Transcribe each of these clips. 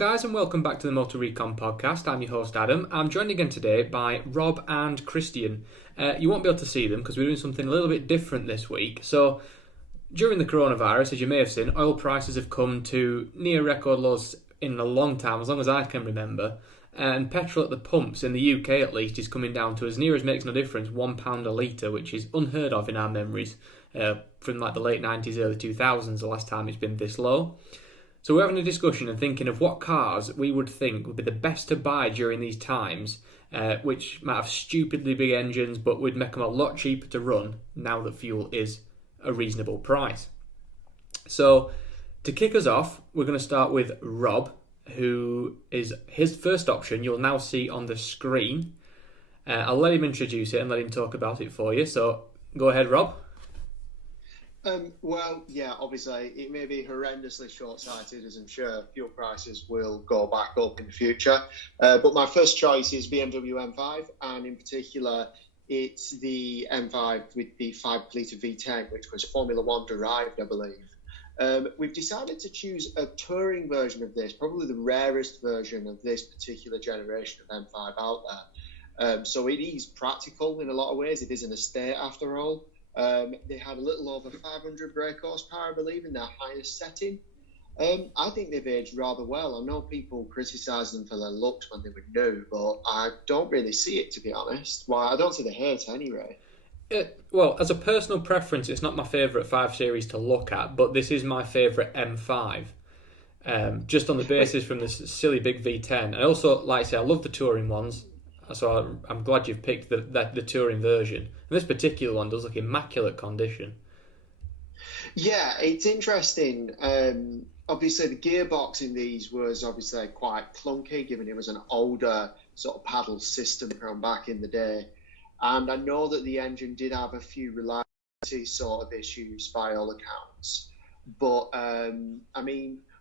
guys, and welcome back to the Motor Recon podcast. I'm your host Adam. I'm joined again today by Rob and Christian. You won't be able to see them because we're doing something a little bit different this week. So during the coronavirus, as you may have seen, oil prices have come to near record lows in a long time, as long as I can remember. And petrol at the pumps, in the UK at least, is coming down to as near as makes no difference, £1 a litre, which is unheard of in our memories from like the late 90s, early 2000s, the last time it's been this low. So we're having a discussion and thinking of what cars we would think would be the best to buy during these times, which might have stupidly big engines, but would make them a lot cheaper to run now that fuel is a reasonable price. So to kick us off, we're going to start with Rob, who is his first option you'll now see on the screen. I'll let him introduce it and let him talk about it for you. So go ahead, Rob. Obviously, it may be horrendously short-sighted, as I'm sure fuel prices will go back up in the future. But my first choice is BMW M5, and in particular, it's the M5 with the 5-litre V10, which was Formula One derived, I believe. We've decided to choose a touring version of this, probably the rarest version of this particular generation of M5 out there. So it is practical in a lot of ways. It is an estate after all. They had a little over 500 brake horsepower, I believe, in their highest setting. I think they've aged rather well. I know people criticise them for their looks when they were new, but I don't really see it, to be honest. Well, I don't see the hate anyway. Well, as a personal preference, it's not my favourite 5 Series to look at, but this is my favourite M5. Just on the basis from this silly big V10. I also, like I say, I love the touring ones. So I'm glad you've picked the touring version. And this particular one does look immaculate condition. Yeah, it's interesting. Obviously, the gearbox in these was obviously quite clunky, given it was an older sort of paddle system from back in the day. And I know that the engine did have a few reliability sort of issues by all accounts. But,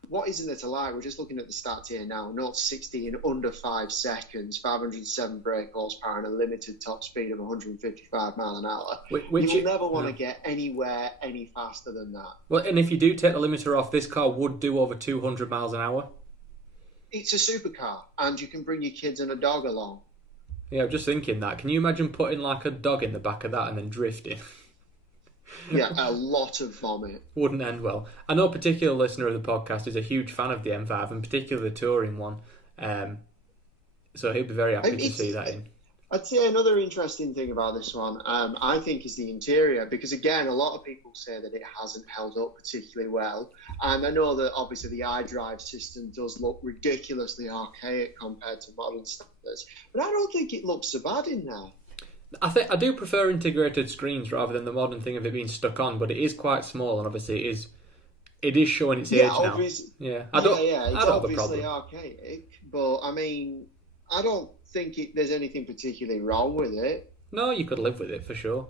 what isn't there to like? We're just looking at the stats here now. 0 to 60 in under 5 seconds, 507 brake horsepower, and a limited top speed of 155 mile an hour. Which you will never want to get anywhere any faster than that. Well, and if you do take the limiter off, this car would do over 200 miles an hour. It's a supercar, and you can bring your kids and a dog along. Yeah, I'm just thinking that. Can you imagine putting like a dog in the back of that and then drifting? Yeah, a lot of vomit. Wouldn't end well. I know a particular listener of the podcast is a huge fan of the M5, and particularly the touring one. So he'll be very happy to see that in. I'd say another interesting thing about this one, I think, is the interior, because again, a lot of people say that it hasn't held up particularly well. And I know that obviously the iDrive system does look ridiculously archaic compared to modern standards, but I don't think it looks so bad in there. I do prefer integrated screens rather than the modern thing of it being stuck on, but it is quite small, and obviously it is showing its age now. It's obviously archaic, but I mean, I don't think there's anything particularly wrong with it. No, you could live with it for sure.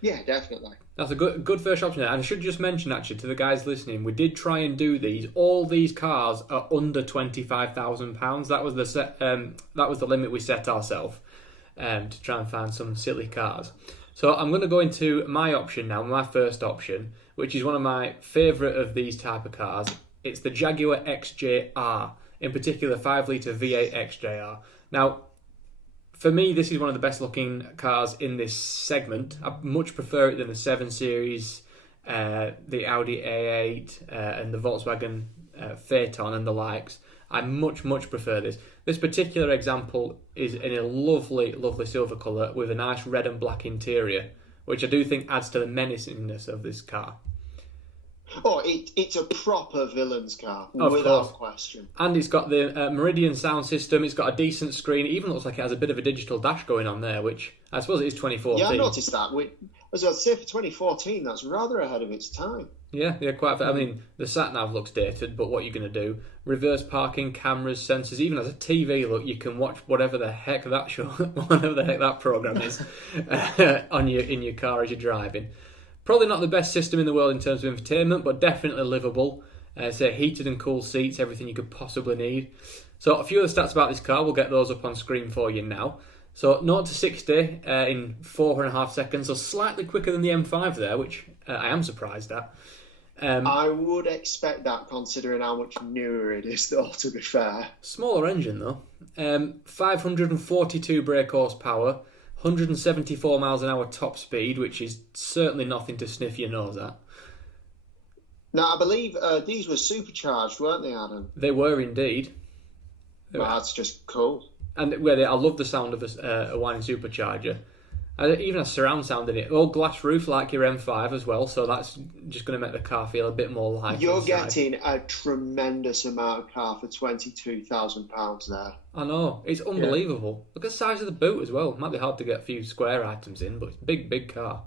Yeah, definitely. That's a good first option. And I should just mention, actually, to the guys listening, we did try and do these. All these cars are under £25,000. That was the limit we set ourselves. To try and find some silly cars. So I'm going to go into my option now, my first option, which is one of my favourite of these type of cars. It's the Jaguar XJR, in particular 5-litre V8 XJR. Now, for me, this is one of the best looking cars in this segment. I much prefer it than the 7 Series, the Audi A8 and the Volkswagen Phaeton and the likes. I much prefer this. This particular example is in a lovely, lovely silver colour with a nice red and black interior, which I do think adds to the menacingness of this car. Oh, it's a proper villain's car, without question. And it's got the Meridian sound system, it's got a decent screen, it even looks like it has a bit of a digital dash going on there, which I suppose it is 2014. Yeah, I noticed that. As I'd say, for 2014, that's rather ahead of its time. Yeah, quite. I mean, the sat-nav looks dated, but what are you going to do? Reverse parking, cameras, sensors, even as a TV, look, you can watch whatever the heck that program is in your car as you're driving. Probably not the best system in the world in terms of infotainment, but definitely livable. Heated and cooled seats, everything you could possibly need. So a few of the stats about this car, we'll get those up on screen for you now. So 0 to 60 in 4.5 seconds, so slightly quicker than the M5 there, which I am surprised at. I would expect that, considering how much newer it is, though, to be fair. Smaller engine, though. 542 brake horsepower, 174 miles an hour top speed, which is certainly nothing to sniff your nose at. Now, I believe these were supercharged, weren't they, Adam? They were indeed. That's just cool. And I love the sound of a whining supercharger. Even a surround sound in it. All glass roof like your M5 as well, so that's just going to make the car feel a bit more life. You're getting a tremendous amount of car for £22,000 there. I know, it's unbelievable. Look at the size of the boot as well. It might be hard to get a few square items in, but it's a big car.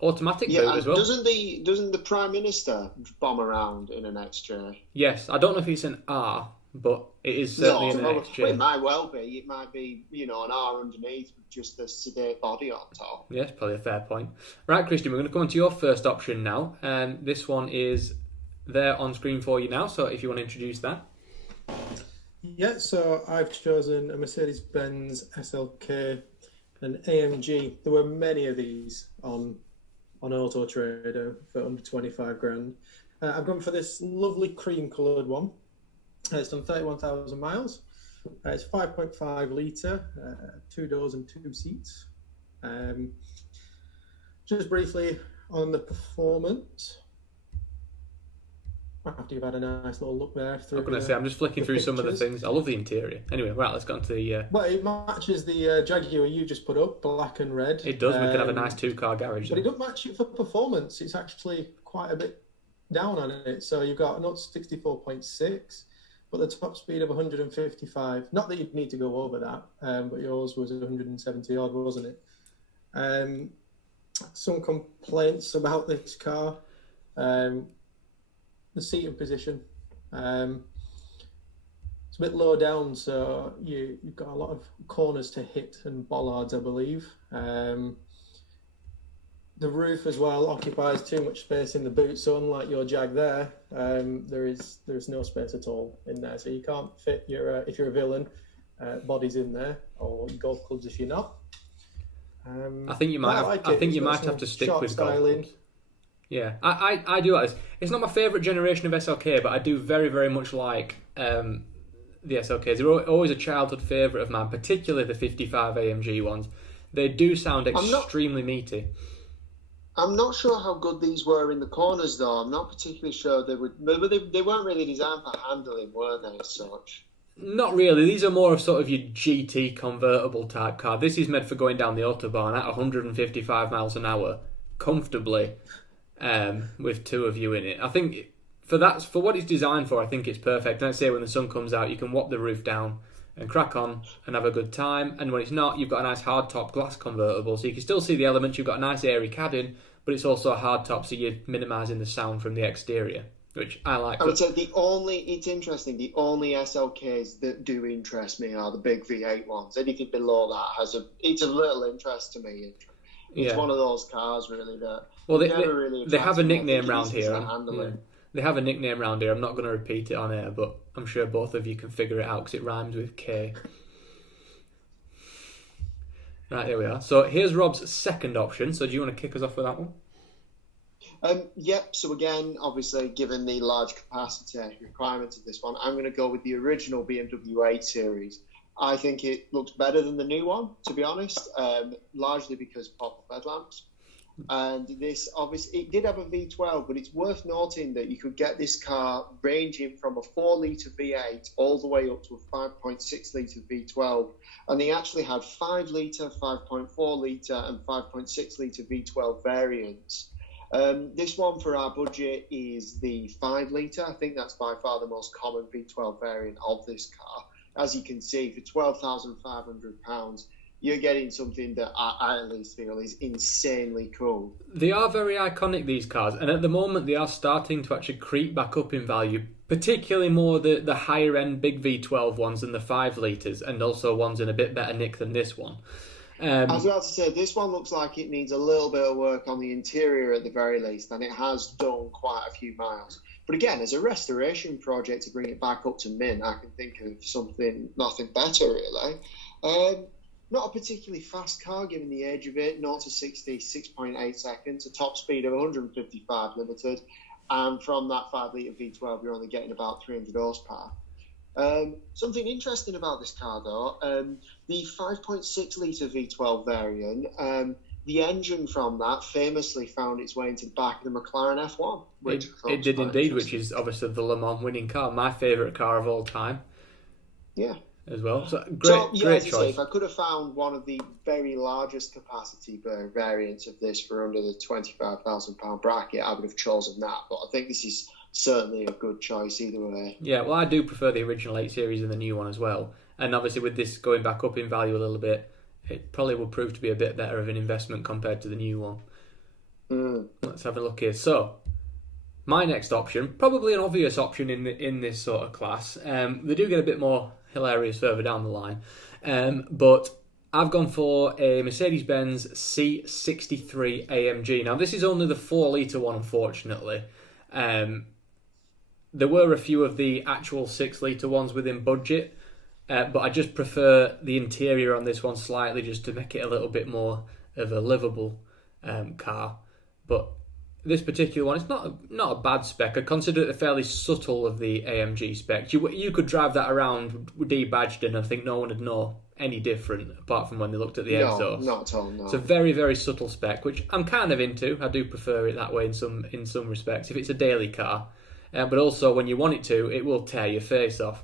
Automatic boot as well. Doesn't the Prime Minister bomb around in an XJ? Yes, I don't know if it's an R, but it is certainly an XJ. It might well be. It might be, an R underneath with just the sedate body on top. Yes, probably a fair point. Right, Christian, we're going to come on to your first option now. And this one is there on screen for you now, so if you want to introduce that. Yeah, so I've chosen a Mercedes-Benz SLK, an AMG. There were many of these on Auto Trader for under 25 grand. I've gone for this lovely cream coloured one. It's done 31,000 miles. It's 5.5 litre, 2 doors and 2 seats. Just briefly on the performance. After you've had a nice little look there. I'm going to say, I'm just flicking through some of the things. I love the interior. Anyway, right, let's go on to the... Well, it matches the Jaguar you just put up, black and red. It does. We could have a nice two-car garage. But it doesn't match it for performance. It's actually quite a bit down on it. So you've got a 64.6, but the top speed of 155. Not that you'd need to go over that, but yours was 170 odd, wasn't it? Some complaints about this car. The seating position. It's a bit low down, so you've got a lot of corners to hit and bollards, I believe. The roof as well occupies too much space in the boot, so unlike your Jag there, there's no space at all in there, so you can't fit your if you're a villain bodies in there, or golf clubs if you're not. I think you might. I think you might have to stick with golf clubs. Yeah, I do like this. It's not my favourite generation of SLK, but I do very, very much like the SLKs. They're always a childhood favourite of mine, particularly the 55 AMG ones. They do sound extremely meaty. I'm not sure how good these were in the corners, though. I'm not particularly sure they would. But they weren't really designed for handling, were they, as such? Not really. These are more of sort of your GT convertible type car. This is meant for going down the Autobahn at 155 miles an hour, comfortably. With two of you in it. I think for what it's designed for, I think it's perfect. And I'd say when the sun comes out, you can whop the roof down and crack on and have a good time. And when it's not, you've got a nice hard top glass convertible, so you can still see the elements. You've got a nice airy cabin, but it's also a hard top, so you're minimising the sound from the exterior, which I like. I would say it's interesting, the only SLKs that do interest me are the big V8 ones. Anything below that it's a little interest to me. It's one of those cars, really, that they have a nickname round here. They have a nickname round here. I'm not going to repeat it on air, but I'm sure both of you can figure it out because it rhymes with K. Right, here we are. So here's Rob's second option. So do you want to kick us off with that one? Yep. So again, obviously, given the large capacity requirements of this one, I'm going to go with the original BMW 8 Series. I think it looks better than the new one, to be honest, largely because pop-up headlamps. And this, obviously, it did have a V12, but it's worth noting that you could get this car ranging from a 4-litre V8 all the way up to a 5.6-litre V12. And they actually had 5-litre, 5.4-litre, and 5.6-litre V12 variants. This one, for our budget, is the 5-litre. I think that's by far the most common V12 variant of this car. As you can see, for £12,500, you're getting something that I at least feel is insanely cool. They are very iconic, these cars, and at the moment they are starting to actually creep back up in value, particularly more the higher end big V12 ones than the 5 litres, and also ones in a bit better nick than this one. I was about to say, this one looks like it needs a little bit of work on the interior at the very least, and it has done quite a few miles. But again, as a restoration project to bring it back up to mint, I can think of nothing better, really. Not a particularly fast car given the age of it, 0 to 60, 6.8 seconds, a top speed of 155 limited, and from that 5-litre V12, you're only getting about 300 horsepower. Something interesting about this car, though, the 5.6-litre V12 variant, the engine from that famously found its way into the back of the McLaren F1. Which it did indeed, which is obviously the Le Mans winning car, my favourite car of all time. Yeah. As well. So great choice. Say, if I could have found one of the very largest capacity variants of this for under the £25,000 bracket, I would have chosen that. But I think this is certainly a good choice either way. Yeah, well, I do prefer the original 8 Series and the new one as well. And obviously with this going back up in value a little bit, it probably will prove to be a bit better of an investment compared to the new one. Let's have a look here. So, my next option, probably an obvious option in this sort of class. They do get a bit more hilarious further down the line. But I've gone for a Mercedes-Benz C63 AMG. Now, this is only the 4-litre one, unfortunately. There were a few of the actual 6-litre ones within budget, but I just prefer the interior on this one slightly just to make it a little bit more of a livable car. But this particular one, it's not a bad spec. I consider it fairly subtle of the AMG specs. You could drive that around debadged and I think no one would know any different apart from when they looked at the exhaust. Not at all, no. It's a very, very subtle spec, which I'm kind of into. I do prefer it that way in some respects, if it's a daily car. But also, when you want it to, it will tear your face off.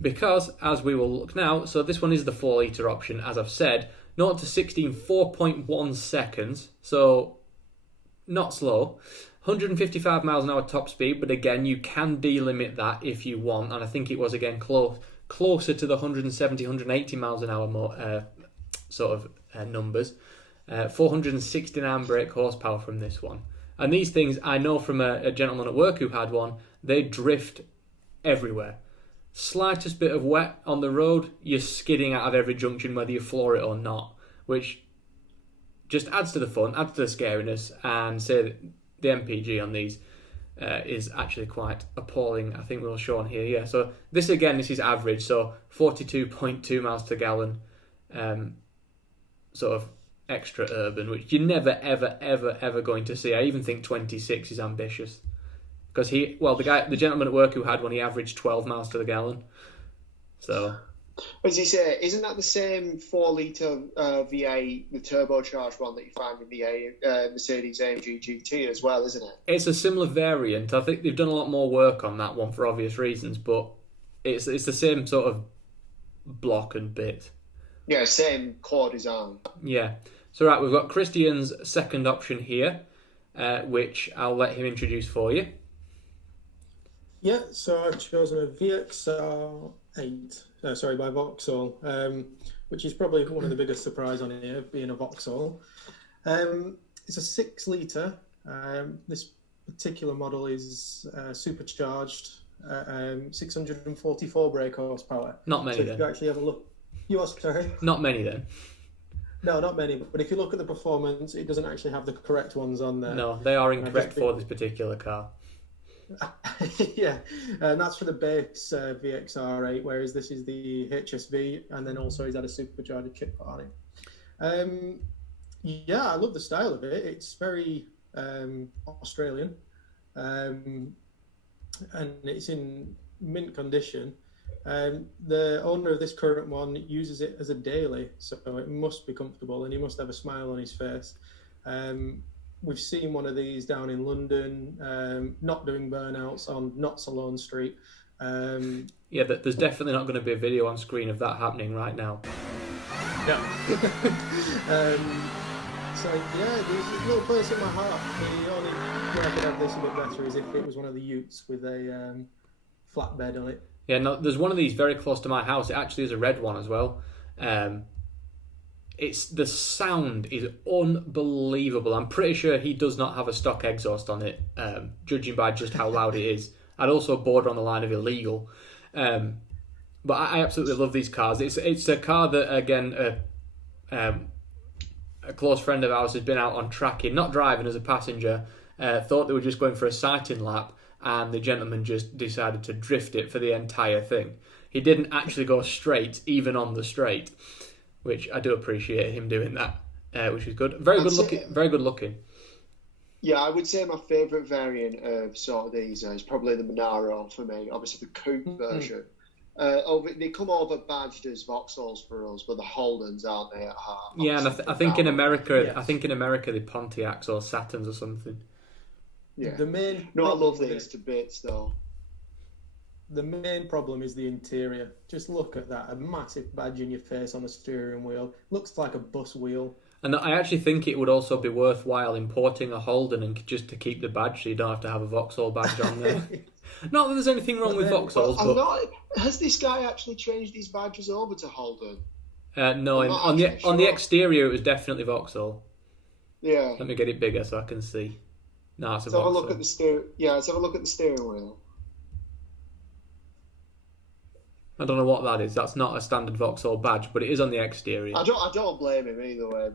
Because, as we will look now, so this one is the 4-litre option, as I've said, 0 to 16, 4.1 seconds, so not slow. 155 miles an hour top speed, but again, you can delimit that if you want, and I think it was, again, closer to the 170, 180 miles an hour more, numbers. 469 brake horsepower from this one. And these things, I know from a gentleman at work who had one, they drift everywhere. Slightest bit of wet on the road, you're skidding out of every junction whether you floor it or not, which just adds to the fun, adds to the scariness, and say that the MPG on these is actually quite appalling. I think we'll show on here. Yeah, so this is average, so 42.2 miles per gallon, sort of extra urban, which you're never, ever, ever, ever going to see. I even think 26 is ambitious. Because the gentleman at work who had one, he averaged 12 miles to the gallon. So, as you say, isn't that the same 4-litre V8, the turbocharged one that you find in the Mercedes AMG GT as well, isn't it? It's a similar variant. I think they've done a lot more work on that one for obvious reasons, but it's the same sort of block and bit. Yeah, same core design. Yeah. So right, we've got Christian's second option here, which I'll let him introduce for you. Yeah, so I've chosen a VXR8, by Vauxhall, which is probably one of the biggest surprise on here, being a Vauxhall. It's a 6-litre. This particular model is supercharged, 644 brake horsepower. Not many, so then. If you actually have a look... You are, sorry? Not many, then. No, not many. But if you look at the performance, it doesn't actually have the correct ones on there. No, they are incorrect for this particular car. Yeah, and that's for the base VXR8, whereas this is the HSV, and then also he's had a supercharger kit put on it. Yeah, I love the style of it. It's very Australian, and it's in mint condition. The owner of this current one uses it as a daily, so it must be comfortable, and he must have a smile on his face. We've seen one of these down in London, not doing burnouts on Not So Lone Street. Yeah, there's definitely not going to be a video on screen of that happening right now. No. So yeah, there's a little place in my heart. The only way I could have this a bit better is if it was one of the Utes with a flatbed on it. Yeah, no, there's one of these very close to my house. It actually is a red one as well. The sound is unbelievable. I'm pretty sure he does not have a stock exhaust on it, judging by just how loud it is. I'd also border on the line of illegal. But I absolutely love these cars. It's a car that, again, a close friend of ours has been out on tracking, not driving as a passenger, thought they were just going for a sighting lap, and the gentleman just decided to drift it for the entire thing. He didn't actually go straight, even on the straight, which I do appreciate him doing that, which is good. Very good looking. Yeah, I would say my favourite variant of sort of these is probably the Monaro for me. Obviously, the coupe version. They come over badged as Vauxhalls for us, but the Holdens, aren't they, at heart? Yeah, and I think in America, Yes. I think in America the Pontiacs or Saturns or something. Yeah. The main No, I problem love with these to bits, though. The main problem is the interior. Just look at that. A massive badge in your face on the steering wheel. Looks like a bus wheel. And I actually think it would also be worthwhile importing a Holden and just to keep the badge so you don't have to have a Vauxhall badge on there. Not that there's anything wrong with Vauxhalls, but... Has this guy actually changed his badges over to Holden? No, on the exterior it was definitely Vauxhall. Yeah. Let me get it bigger so I can see. No, it's a Vauxhall. Have a look at the steering. Yeah, let's have a look at the steering wheel. I don't know what that is. That's not a standard Vauxhall badge, but it is on the exterior. I don't blame him either way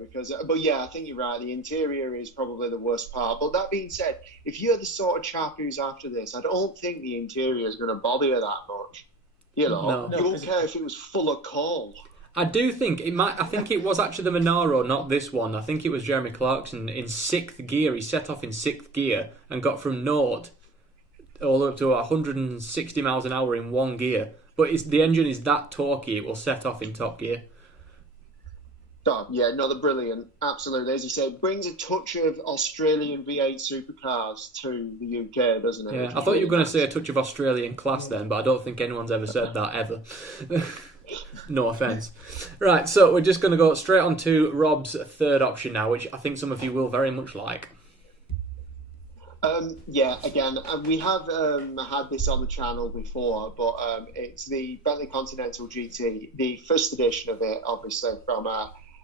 but yeah, I think you're right. The interior is probably the worst part. But that being said, if you're the sort of chap who's after this, I don't think the interior is going to bother you that much. You know, you won't care if it was full of coal. I do think it might. I think it was actually the Monaro, not this one. I think it was Jeremy Clarkson in 6th gear. He set off in 6th gear and got from 0 all up to 160 miles an hour in 1 gear. But the engine is that torquey, it will set off in top gear. Oh, yeah, no, they're brilliant. Absolutely. As you said, brings a touch of Australian V8 supercars to the UK, doesn't it? Yeah, I thought you were going to say a touch of Australian class then, but I don't think anyone's ever said that, ever. No offence. Right, so we're just going to go straight on to Rob's third option now, which I think some of you will very much like. Yeah, again, we have had this on the channel before, but it's the Bentley Continental GT, the first edition of it, obviously, from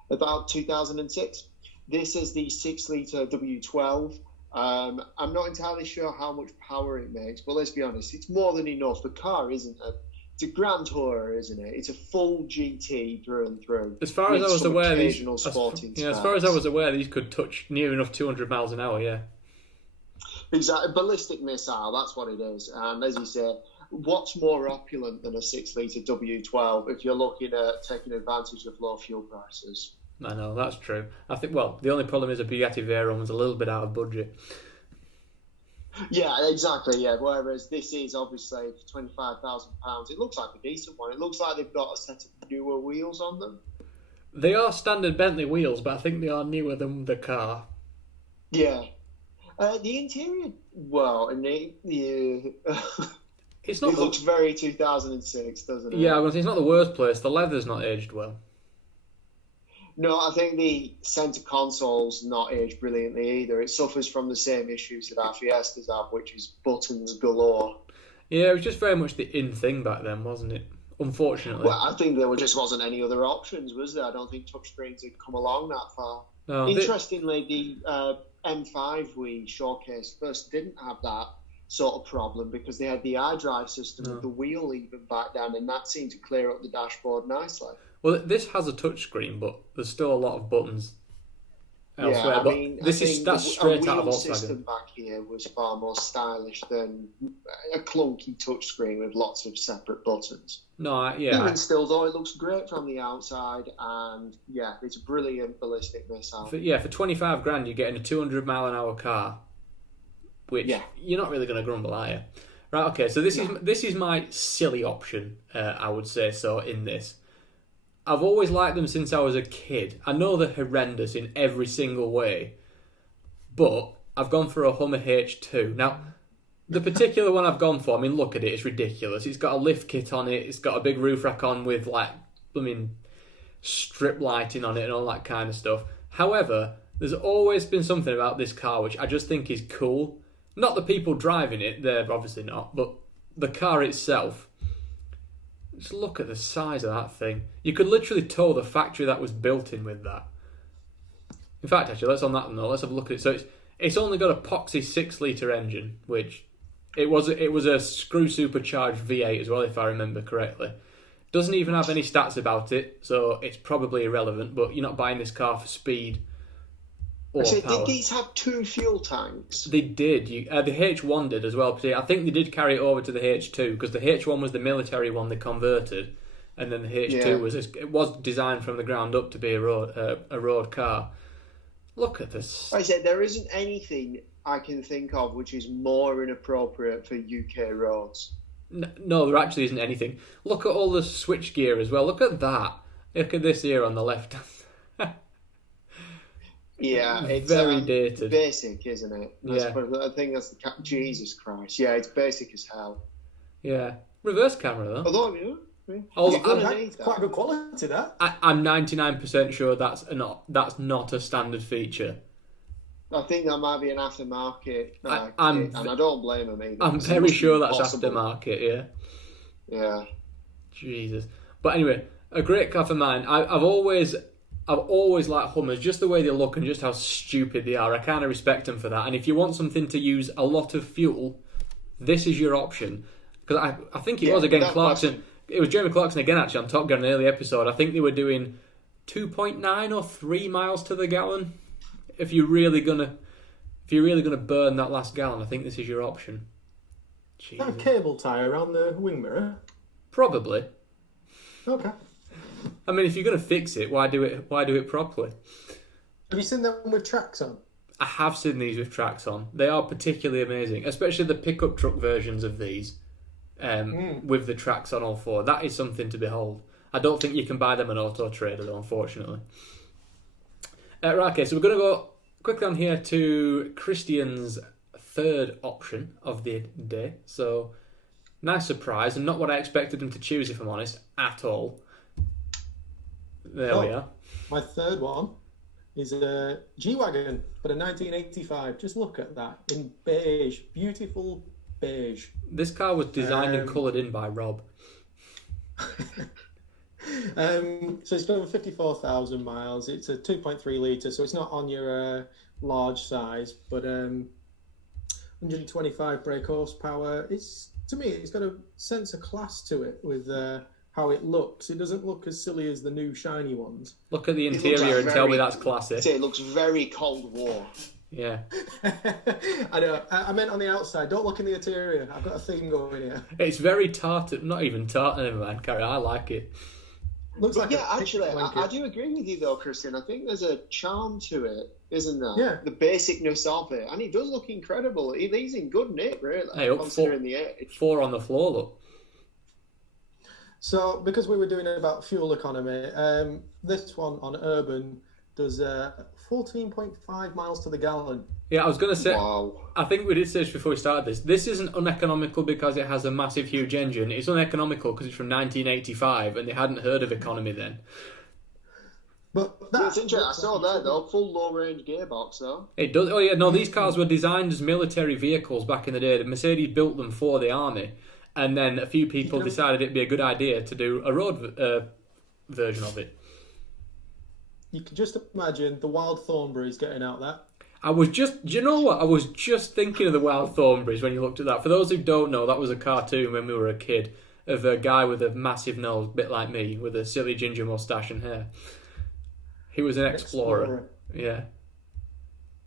about 2006. This is the 6-litre W12. I'm not entirely sure how much power it makes, but let's be honest, it's more than enough. The car isn't it's a grand tourer, isn't it? It's a full GT through and through. As far as I was aware, as far as I was aware, these could touch near enough 200 miles an hour, yeah. Exactly, ballistic missile, that's what it is. And as you say, what's more opulent than a 6-litre W12 if you're looking at taking advantage of low fuel prices? I know, that's true. I think, well, the only problem is a Bugatti Veyron was a little bit out of budget. Yeah, exactly, yeah. Whereas this is obviously for £25,000. It looks like a decent one. It looks like they've got a set of newer wheels on them. They are standard Bentley wheels, but I think they are newer than the car. Yeah. The interior, well, it looks very 2006, doesn't it? Yeah, well, it's not the worst place. The leather's not aged well. No, I think the centre console's not aged brilliantly either. It suffers from the same issues that our Fiestas have, which is buttons galore. Yeah, it was just very much the in thing back then, wasn't it? Unfortunately. Well, I think there just wasn't any other options, was there? I don't think touchscreens had come along that far. No, Interestingly, the M5 we showcased first didn't have that sort of problem because they had the iDrive system with the wheel even back down, and that seemed to clear up the dashboard nicely. Well, this has a touchscreen, but there's still a lot of buttons elsewhere. Yeah, but that's straight out of Volkswagen. The system back here was far more stylish than a clunky touchscreen with lots of separate buttons. No, yeah. Even still, though, it looks great from the outside, and yeah, it's a brilliant ballistic missile. For 25 grand, you're getting a 200 mile an hour car, which you're not really going to grumble, are you? Right, okay, so this is my silly option, I would say so, in this. I've always liked them since I was a kid. I know they're horrendous in every single way, but I've gone for a Hummer H2. Now, the particular one I've gone for, I mean, look at it, it's ridiculous. It's got a lift kit on it, it's got a big roof rack on with, strip lighting on it and all that kind of stuff. However, there's always been something about this car which I just think is cool. Not the people driving it, they're obviously not, but the car itself. Just look at the size of that thing. You could literally tow the factory that was built in with that. In fact, actually, let's have a look at it. So it's only got a epoxy 6-litre engine, which it was a screw supercharged V8 as well, if I remember correctly. Doesn't even have any stats about it, so it's probably irrelevant. But you're not buying this car for speed or power. Did these have 2 fuel tanks? They did. The H1 did as well. I think they did carry it over to the H2 because the H1 was the military one they converted, and then the H2 was designed from the ground up to be a road car. Look at this. Like I said, there isn't anything I can think of which is more inappropriate for UK roads. No, there actually isn't anything. Look at all the switch gear as well. Look at that. Look at this here on the left. Yeah, it's very dated. Basic, isn't it? Yeah. I think that's Jesus Christ. Yeah, it's basic as hell. Yeah. Reverse camera, though. Although, Quite good quality, that. I'm 99% sure that's not a standard feature. I think that might be an aftermarket kit, and I don't blame them either. I'm very sure that's aftermarket, yeah. Yeah. Jesus. But anyway, a great car for mine. I've always liked Hummers, just the way they look and just how stupid they are. I kind of respect them for that. And if you want something to use a lot of fuel, this is your option. Because I think it was again Clarkson. It was Jeremy Clarkson again, actually, on Top Gun, an early episode. I think they were doing 2.9 or 3 miles to the gallon. If you're really gonna burn that last gallon, I think this is your option. Is that a cable tie around the wing mirror? Probably. Okay. I mean, if you're gonna fix it, why do it properly? Have you seen them with tracks on? I have seen these with tracks on. They are particularly amazing, especially the pickup truck versions of these, with the tracks on all four. That is something to behold. I don't think you can buy them on Auto Trader, though, unfortunately. Right, okay, so we're going to go quickly on here to Christian's third option of the day. So, nice surprise, and not what I expected him to choose, if I'm honest, at all. There we are. My third one is a G-Wagon, but a 1985. Just look at that, in beige. Beautiful beige. This car was designed and coloured in by Rob. So it's got over 54,000 miles. It's a 2.3 litre, so it's not on your large size, but 125 brake horsepower. To me, it's got a sense of class to it with how it looks. It doesn't look as silly as the new shiny ones. Look at the interior and tell me that's classy. It looks very Cold War. Yeah. I know. I meant on the outside. Don't look in the interior. I've got a theme going here. It's very tartan. Not even tartan, never mind. Carry on, I like it. Looks like actually, I do agree with you though, Christian. I think there's a charm to it, isn't there? Yeah. The basicness of it. And he does look incredible. He's in good nick, really, hey, considering the age. 4 on the floor, look. So, because we were doing it about fuel economy, this one on urban does 14.5 miles to the gallon. Yeah, I was going to say, wow. I think we did say this before we started this. This isn't uneconomical because it has a massive, huge engine. It's uneconomical because it's from 1985 and they hadn't heard of economy then. But it's interesting. I saw that though, full low-range gearbox though. It does. Oh yeah, no, these cars were designed as military vehicles back in the day. Mercedes built them for the army, and then a few people decided it'd be a good idea to do a road version of it. You can just imagine the Wild Thornberrys getting out that. Do you know what? I was just thinking of the Wild Thornberrys when you looked at that. For those who don't know, that was a cartoon when we were a kid of a guy with a massive nose, a bit like me, with a silly ginger moustache and hair. He was an explorer. Yeah.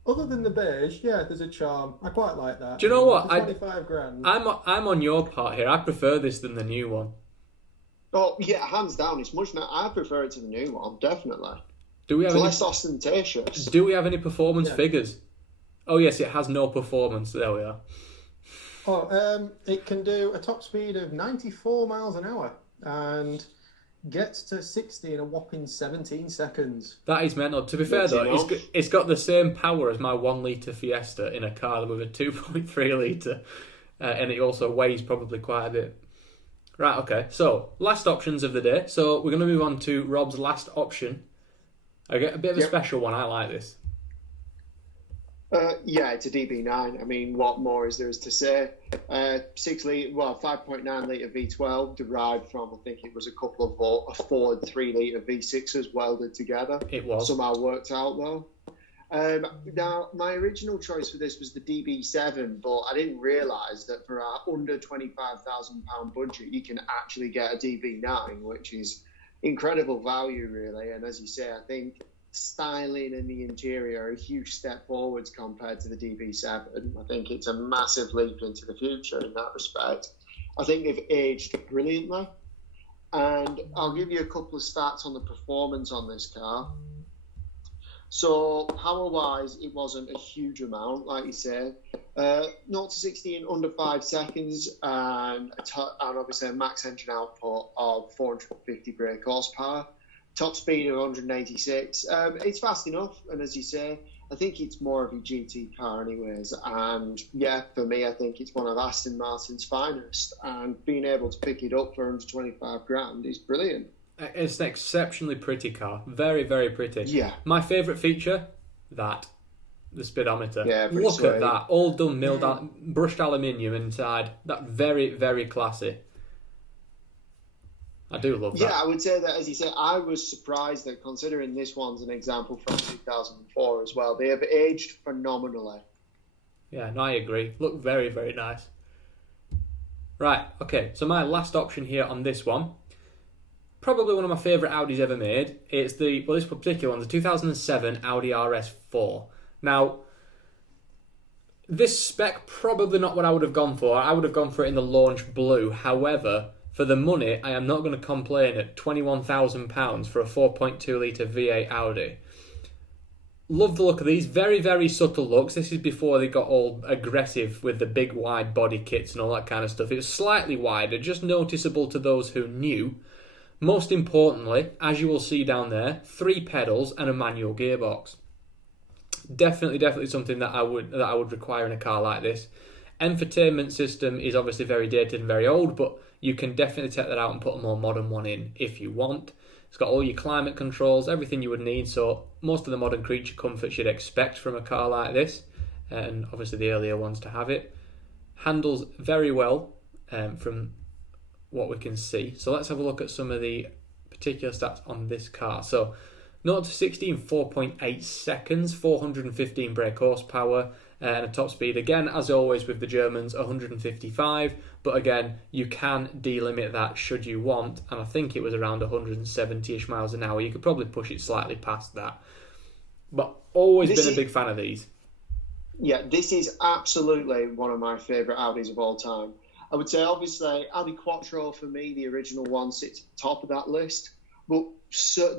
Other than the beige, yeah, there's a charm. I quite like that. Do you know what? 25 grand. I'm on your part here. I prefer this than the new one. Oh yeah, hands down. It's much. I prefer it to the new one, definitely. Do we have less ostentatious. Do we have any performance figures? Oh yes, it has no performance. There we are. Oh, it can do a top speed of 94 miles an hour and gets to 60 in a whopping 17 seconds. That is mental. To be fair though, it's got the same power as my 1 litre Fiesta in a car with a 2.3 litre, and it also weighs probably quite a bit. Right, okay. So last options of the day. So we're going to move on to Rob's last option. I get a bit of a special one. I like this. Yeah, it's a DB9. I mean, what more is there to say? 5.9 litre V12 derived from, I think it was a couple of Ford 3 litre V6s welded together. It was. Somehow worked out though. Now, my original choice for this was the DB7, but I didn't realise that for our under £25,000 budget, you can actually get a DB9, which is incredible value, really. And as you say, I think styling and the interior are a huge step forwards compared to the DB7. I think it's a massive leap into the future in that respect. I think they've aged brilliantly. And I'll give you a couple of stats on the performance on this car. So power-wise, it wasn't a huge amount, like you say. 0 to 60 in under 5 seconds, and obviously a max engine output of 450 brake horsepower. Top speed of 186. It's fast enough, and as you say, I think it's more of a GT car anyways. And yeah, for me, I think it's one of Aston Martin's finest. And being able to pick it up for 125 grand is brilliant. It's an exceptionally pretty car. Very, very pretty. Yeah. My favourite feature, the speedometer. Yeah, look sweet. at that. All done, milled out, brushed aluminium inside. That very, very classy. I do love that. Yeah, I would say that, as you say, I was surprised that, considering this one's an example from 2004 as well, they have aged phenomenally. Yeah, no, I agree. Look very, very nice. Right, okay, so my last option here on this one, probably one of my favourite Audis ever made. It's this particular one, the 2007 Audi RS4. Now, this spec, probably not what I would have gone for. I would have gone for it in the launch blue. However, for the money, I am not going to complain at £21,000 for a 4.2 litre V8 Audi. Love the look of these. Very, very subtle looks. This is before they got all aggressive with the big wide body kits and all that kind of stuff. It was slightly wider, just noticeable to those who knew. Most importantly, as you will see down there, 3 pedals and a manual gearbox. Definitely something that I would require in a car like this. Infotainment system is obviously very dated and very old, but you can definitely take that out and put a more modern one in if you want. It's got all your climate controls, everything you would need, so most of the modern creature comforts you'd expect from a car like this, and obviously the earlier ones to have it. Handles very well from what we can see. So let's have a look at some of the particular stats on this car. So 0 to 60 in 4.8 seconds, 415 brake horsepower, and a top speed, again, as always with the Germans, 155. But again, you can delimit that should you want, and I think it was around 170-ish miles an hour. You could probably push it slightly past that. But always been a big fan of these. Yeah, this is absolutely one of my favourite Audis of all time. I would say, obviously, Audi Quattro, for me, the original one, sits at the top of that list, but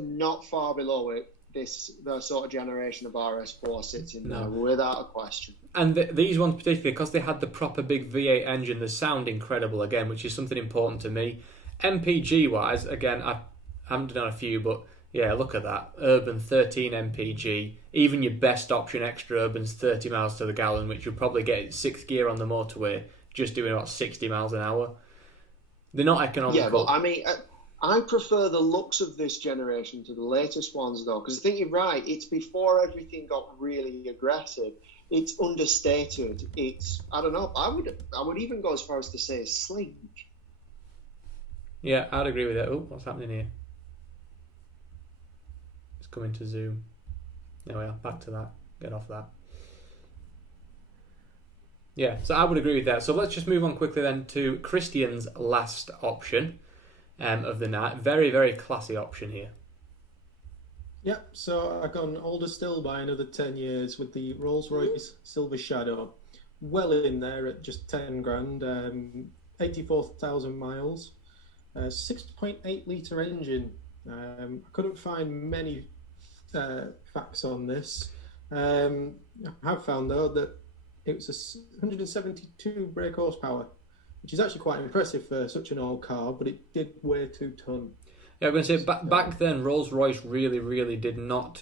not far below it. The sort of generation of RS4 sits in there, without a question. And these ones particularly, because they had the proper big V8 engine, they sound incredible again, which is something important to me. MPG-wise, again, I haven't done a few, but yeah, look at that. Urban 13 MPG. Even your best option extra urban's 30 miles to the gallon, which you'll probably get 6th gear on the motorway, just doing about 60 miles an hour. They're not economical. Yeah, but I mean, I prefer the looks of this generation to the latest ones, though, because I think you're right. It's before everything got really aggressive. It's understated. It's, I don't know, I would even go as far as to say sleek. Yeah, I'd agree with that. Oh, what's happening here? It's coming to zoom. There we are, back to that. Get off that. Yeah, so I would agree with that. So let's just move on quickly then to Christian's last option of the night. Very, very classy option here. Yep, so I've gone older still by another 10 years with the Rolls-Royce Silver Shadow. Well in there at just 10 grand, 84,000 miles, 6.8 litre engine. I couldn't find many facts on this. I have found, though, that it was 172 brake horsepower, which is actually quite impressive for such an old car, but it did weigh 2 tonnes. Yeah, I'm going to say, back then, Rolls-Royce really did not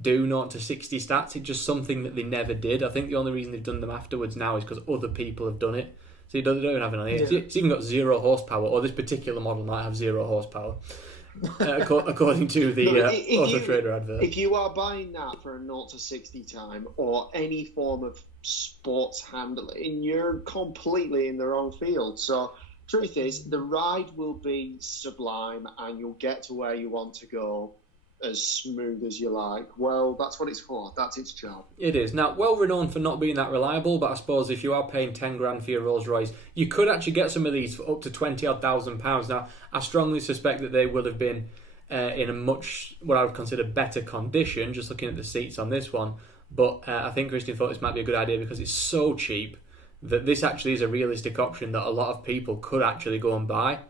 do 0 to 60 stats. It's just something that they never did. I think the only reason they've done them afterwards now is because other people have done it. So they don't have it on here. Yeah. It's even got 0 horsepower, or this particular model might have 0 horsepower, according to the Auto Trader advert. If you are buying that for a 0 to 60 time, or any form of sports handling, you're completely in the wrong field. So truth is, the ride will be sublime and you'll get to where you want to go as smooth as you like. Well, that's what it's for. That's its job. It is. Now, well renowned for not being that reliable, but I suppose if you are paying 10 grand for your Rolls Royce, you could actually get some of these for up to 20,000 odd pounds. Now, I strongly suspect that they would have been in a much, what I would consider, better condition, just looking at the seats on this one. But I think Christian thought this might be a good idea because it's so cheap that this actually is a realistic option that a lot of people could actually go and buy.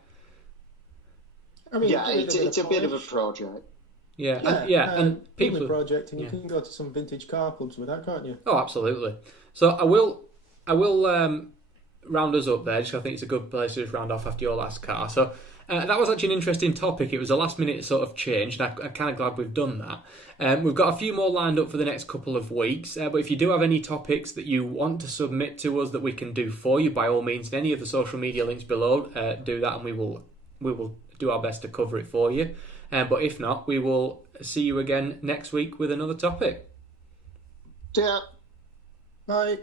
I mean, yeah, it's a bit of a project. And people project, and you can go to some vintage car clubs with that, can't you? Oh, absolutely. So I will round us up there. Just I think it's a good place to just round off after your last car. So that was actually an interesting topic. It was a last minute sort of change, and I'm kind of glad we've done that. We've got a few more lined up for the next couple of weeks. But if you do have any topics that you want to submit to us that we can do for you, by all means, in any of the social media links below, do that, and we will do our best to cover it for you. But if not, we will see you again next week with another topic. Yeah. Bye.